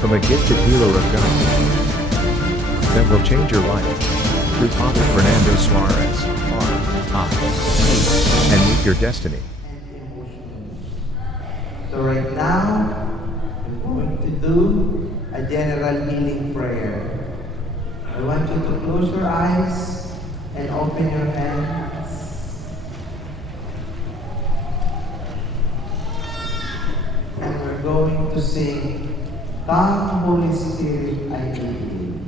from a gifted healer of God that will change your life through Father Fernando Suarez, R.I.P. and meet your destiny. So right now, I'm going to do a general healing prayer. I want you to close your eyes and open your hands. And we're going to sing, "Come, Holy Spirit, I need you."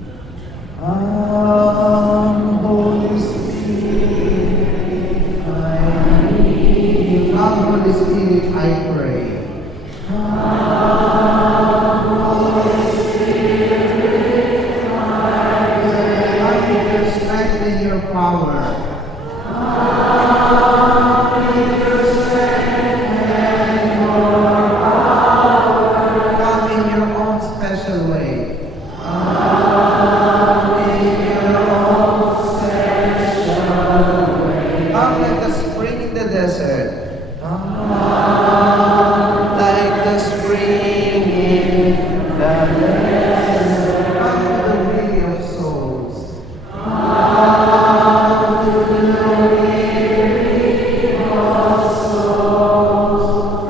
Come, Holy Spirit, I need you. Come, Holy Spirit, I pray. Strengthen your power. Come in your own special way. Come like the spring in the desert. Like the spring in the desert. Come to the weary of souls.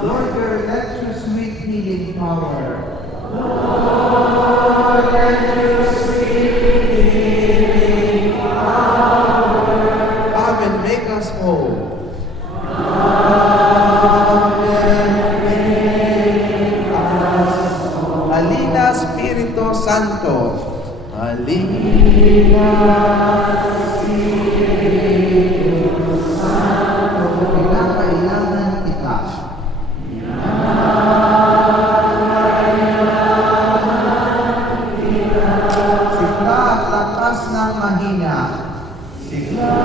Lord, your electric sweet healing power. Lord, let your sweet healing power come and make us whole. Halina Espiritu Santo. Halina Espiritu Santo. Kinakailangan kita. Sigla at lakas ng mahina. Sigla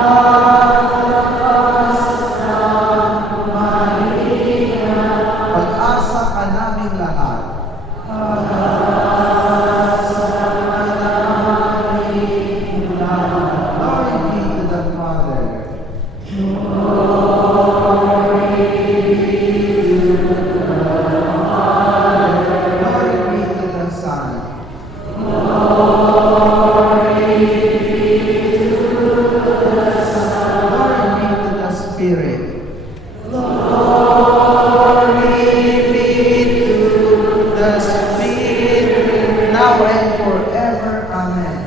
at lakas ng mahina. Pag-asa ka namin lahat. Glory be to the Father. Glory be to the Son. Glory be to the Spirit. Glory be to the Spirit, now and forever. Amen.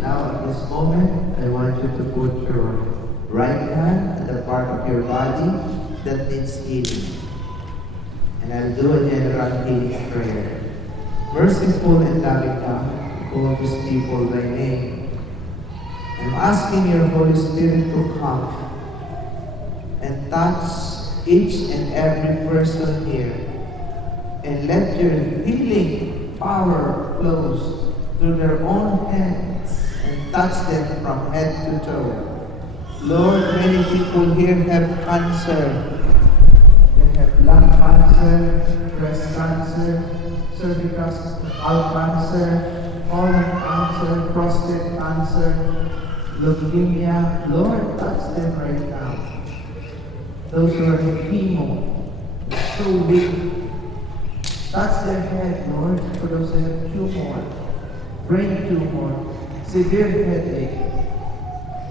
Now at this moment, I want you to put your right hand at the part of your body that needs healing. And I'll do a general healing prayer. Merciful and loving God, call these people by name. I'm asking your Holy Spirit to come and touch each and every person here. And let your healing power flow through their own hands and touch them from head to toe. Lord, many people here have cancer. They have lung cancer, breast cancer, cervical cancer, colon cancer, prostate cancer, leukemia. Lord, touch them right now. Those who are in chemo, so weak. Touch their head, Lord, for those who have tumor, brain tumor, severe headache.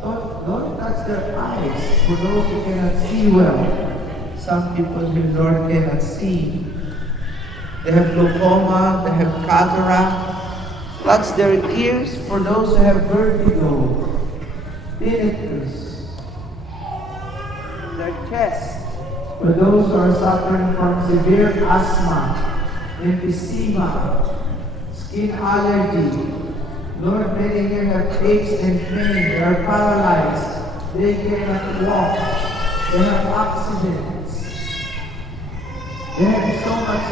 Lord, touch their eyes for those who cannot see well. Some people here, Lord, cannot see. They have glaucoma, they have cataract. Touch their ears for those who have vertigo, tinnitus. Their chest for those who are suffering from severe asthma, emphysema, skin allergy. Lord, many here have aches and pain. They are paralyzed. They cannot walk. They have accidents. They have so much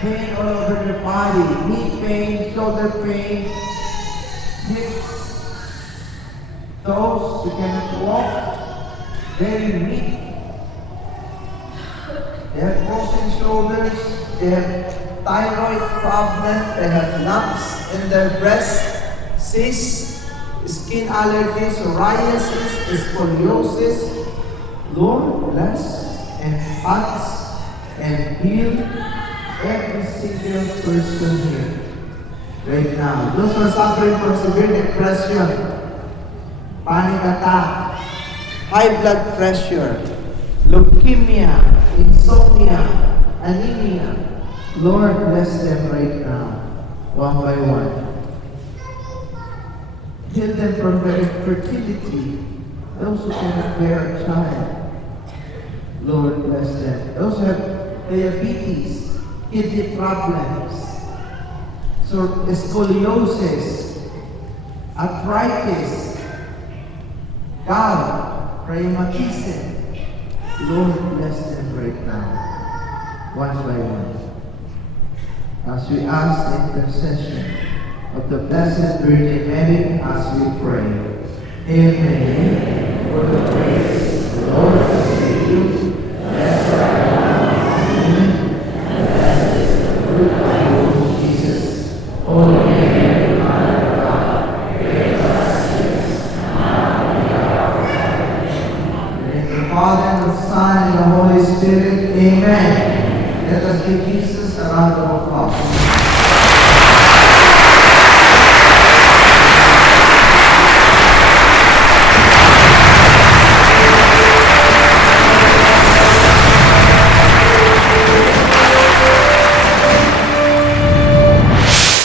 pain all over their body. Knee pain, shoulder pain, hips. Those who cannot walk, very weak. They have frozen shoulders. They have thyroid problem. They have lumps in their breast, cysts. skin allergies, psoriasis, scoliosis. Lord, bless and touch and heal every single person here right now. Those who are suffering from severe depression, panic attack, high blood pressure, leukemia, insomnia, anemia. Lord, bless them right now, one by one. Heal them from their infertility, those who cannot bear a child. Lord, bless them. Those who have diabetes, kidney problems, so scoliosis, arthritis, gout, rheumatism. Lord, bless them right now, one by one. As we ask the intercession of the Blessed Virgin Mary, as we pray. Amen. For the praise, the Lord has made you. Blessed are you, and blessed is the fruit of your womb, Jesus. Holy Mary, Mother of God, pray for us sinners, now and at the hour of our death. In the name of the Father, and the Son, and the Holy Spirit. Amen. Let us give Jesus a round of applause.